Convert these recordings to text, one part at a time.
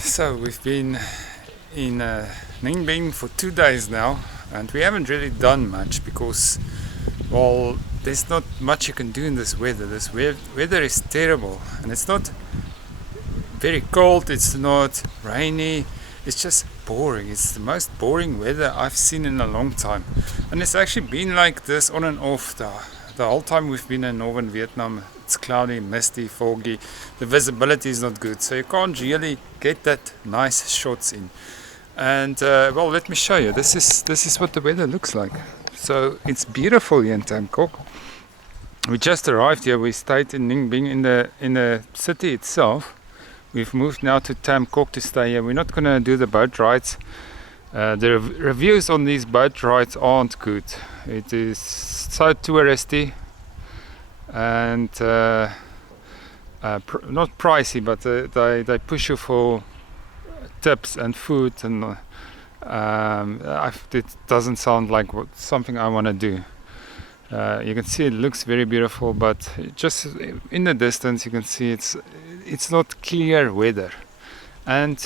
So we've been in NINH BINH for 2 days now, and we haven't really done much because, well, there's not much you can do in this weather. This weather is terrible, and it's not very cold, it's not rainy, it's just boring. It's the most boring weather I've seen in a long time, and it's actually been like this on and off the whole time we've been in northern Vietnam. It's cloudy, misty, foggy, the visibility is not good, so you can't really get that nice shots in. And well, let me show you. This is what the weather looks like. So it's beautiful here in Tam Coc. We just arrived here. We stayed in NINH BINH in the city itself. We've moved now to Tam Coc to stay here. We're not gonna do the boat rides. The reviews on these boat rides aren't good. It is so touristy and not pricey, but they push you for tips and food, and it doesn't sound like something I want to do. You can see it looks very beautiful, but just in the distance you can see it's not clear weather. And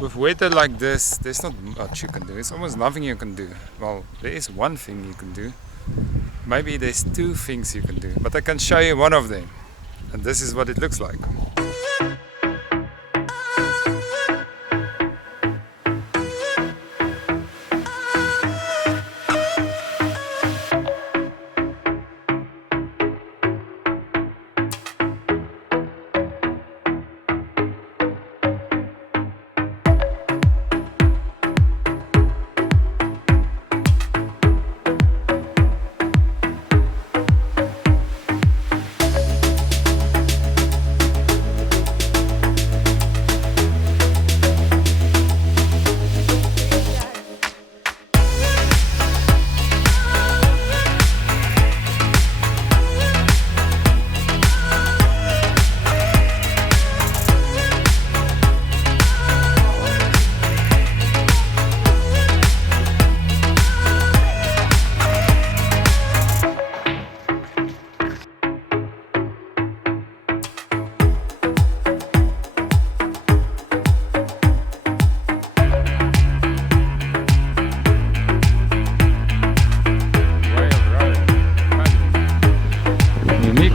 with weather like this, there's not much you can do. It's almost nothing you can do. Well, there is one thing you can do. Maybe there's two things you can do, but I can show you one of them. And this is what it looks like.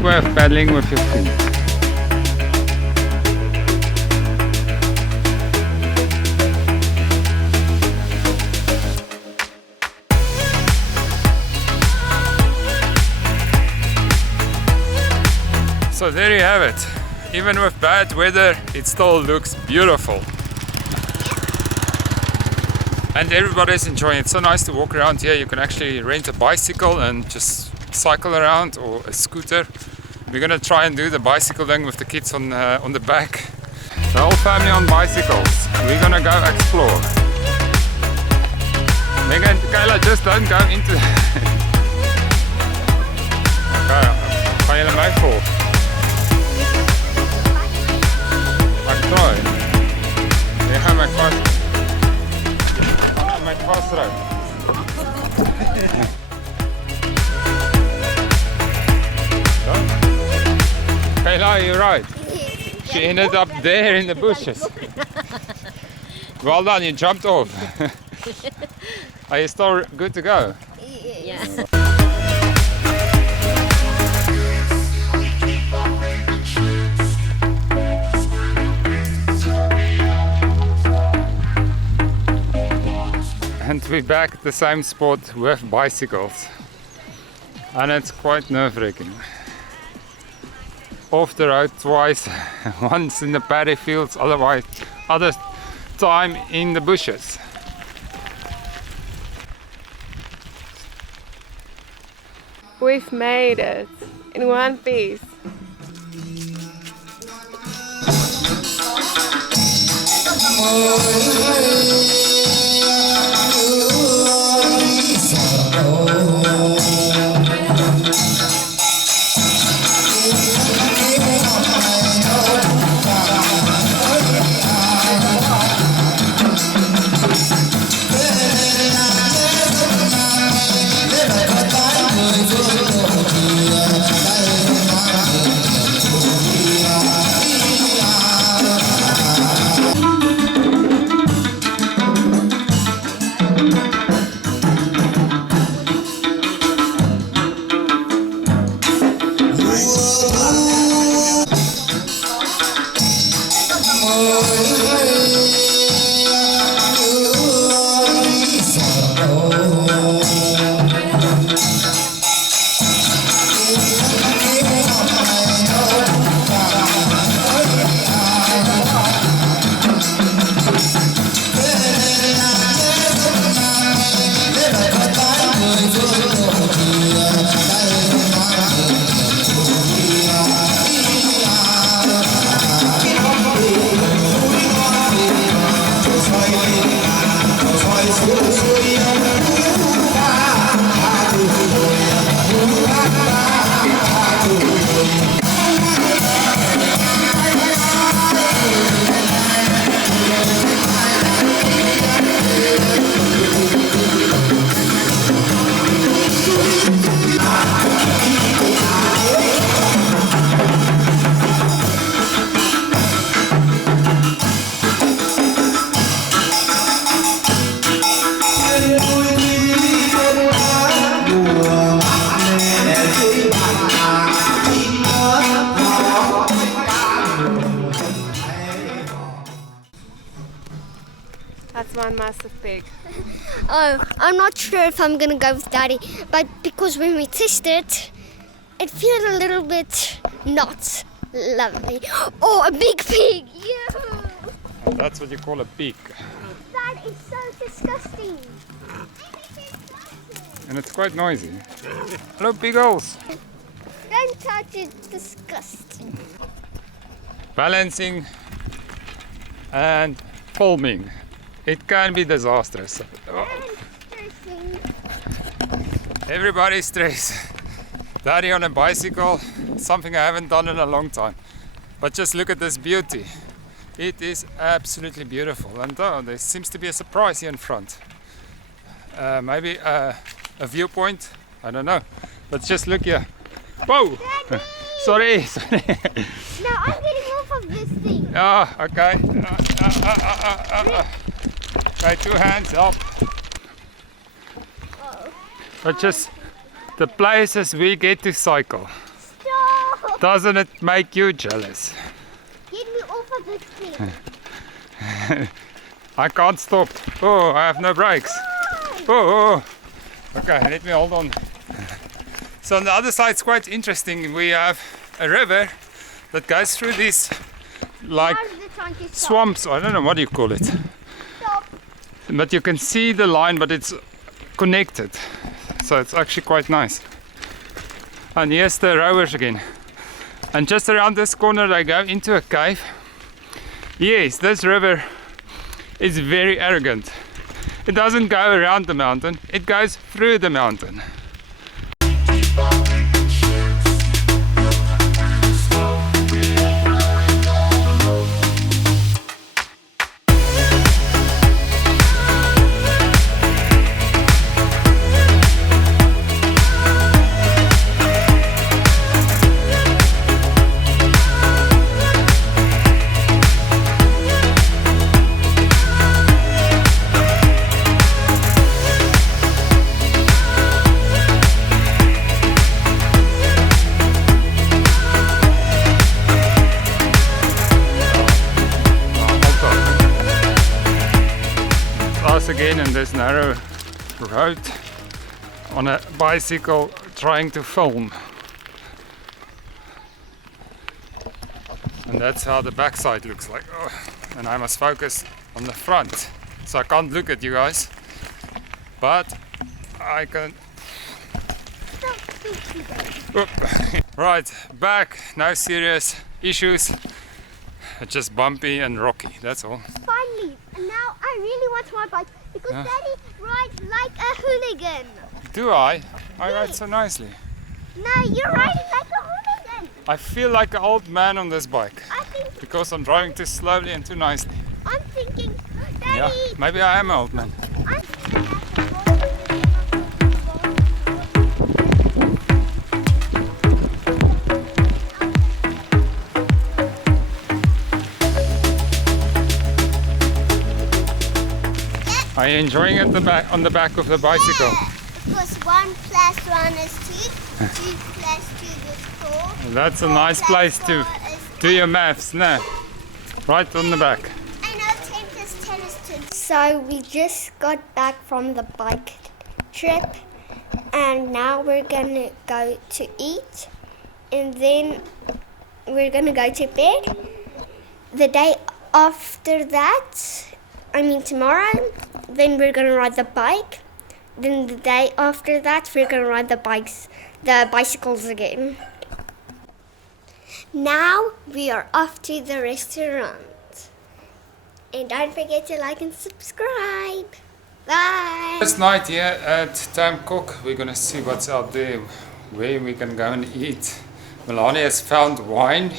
Way of paddling with your feet. So there you have it. Even with bad weather, it still looks beautiful. And everybody's enjoying it. It's so nice to walk around here. You can actually rent a bicycle and just cycle around, or a scooter. We're gonna try and do the bicycle thing with the kids on the back. The whole family on bicycles. We're gonna go explore. Megan and Kayla, just don't go into Okay, gaan jullie mij volgen? Ek draai. Jy gaan my vast. My vasthou. Kayla, you're right. She ended up there in the bushes. Well done, you jumped off. Are you still good to go? Yeah. And we're back at the same spot with bicycles. And it's quite nerve-wracking. Off the road twice, once in the paddy fields, other time in the bushes. We've made it in one piece. That's one massive pig. Oh, I'm not sure if I'm gonna go with Daddy, but because when we tested, it feels a little bit not lovely. Oh, a big pig! Yeah. And that's what you call a pig. That is so disgusting. And it's quite noisy. Hello, piggles! Don't touch it, disgusting. Balancing and filming. It can be disastrous. Everybody's stressed. Daddy on a bicycle, something I haven't done in a long time. But just look at this beauty. It is absolutely beautiful. And oh, there seems to be a surprise here in front. Maybe a viewpoint, I don't know. But just look here. Whoa! Sorry. No, I'm getting off of this thing. Oh, okay. Okay, 2 hands up. But just the places we get to cycle. Stop! Doesn't it make you jealous? Get me off of this thing. I can't stop. Oh, I have no brakes. Oh. Okay, let me hold on. So on the other side it's quite interesting. We have a river that goes through these like swamps. I don't know what you call it. Stop. But you can see the line, but it's connected. So it's actually quite nice. And here's the rowers again. And just around this corner they go into a cave. Yes, this river is very arrogant. It doesn't go around the mountain, it goes through the mountain. Again in this narrow road on a bicycle trying to film, and that's how the backside looks like. Oh, and I must focus on the front so I can't look at you guys, but I can. Right, back, no serious issues, just bumpy and rocky, that's all. Finally, now I really want my bike because Daddy rides like a hooligan. Do I? I ride so nicely. No, you're riding like a hooligan. I feel like an old man on this bike I think because I'm driving too slowly and too nicely. I'm thinking, Daddy. Yeah, maybe I am an old man. I'm thinking Are you enjoying it on the back of the bicycle? Yeah, because 1 + 1 is 2, 2 + 2 is 4. That's a nice place to do your maths, no? Right on the back. I know 10 + 10 is 20. So we just got back from the bike trip and now we're gonna go to eat and then we're gonna go to bed. The day after that, I mean tomorrow, then we're gonna ride the bike. Then the day after that, we're gonna ride the bicycles again. Now we are off to the restaurant. And don't forget to like and subscribe. Bye. First night here at Tam Coc, we're gonna see what's out there, where we can go and eat. Melanie has found wine,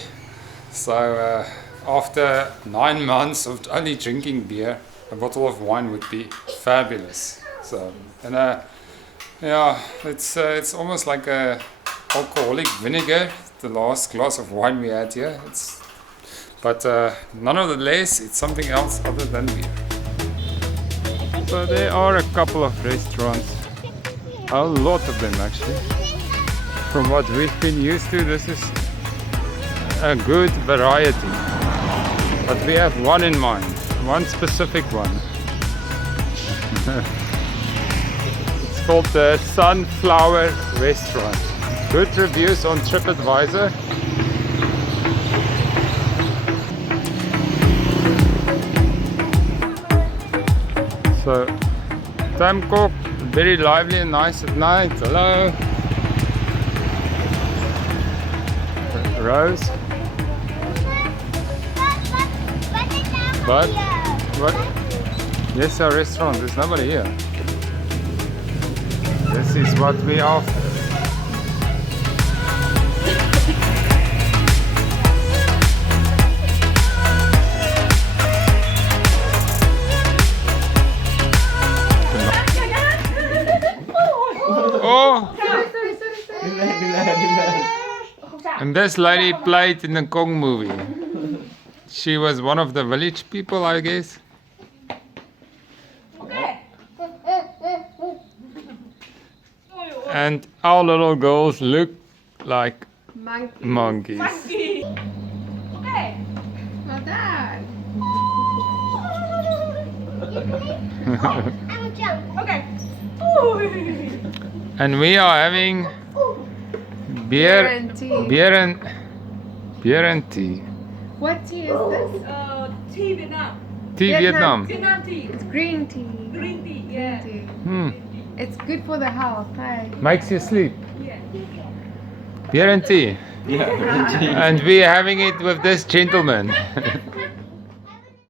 so after 9 months of only drinking beer, a bottle of wine would be fabulous. So, and yeah, it's almost like a alcoholic vinegar. The last glass of wine we had here. But nonetheless, it's something else other than beer. So there are a couple of restaurants, a lot of them actually. From what we've been used to, this is a good variety. But we have one in mind, one specific one. It's called the Sunflower Restaurant. Good reviews on TripAdvisor. So, Tam Coc, very lively and nice at night. Hello. Rose. But what? Yes, our restaurant. There's nobody here. This is what we offer. Oh! And this lady played in the Kong movie. She was one of the village people, I guess. And our little girls look like monkeys. Okay. Well done. I'm jump. Okay. And we are having beer and tea. What tea is this? Tea Vietnam. Tea Vietnam. Vietnam tea. It's green tea. Green tea, yeah. Tea. Hmm. It's good for the health, hey? Makes you sleep. Yeah. Beer and tea. And we are having it with this gentleman.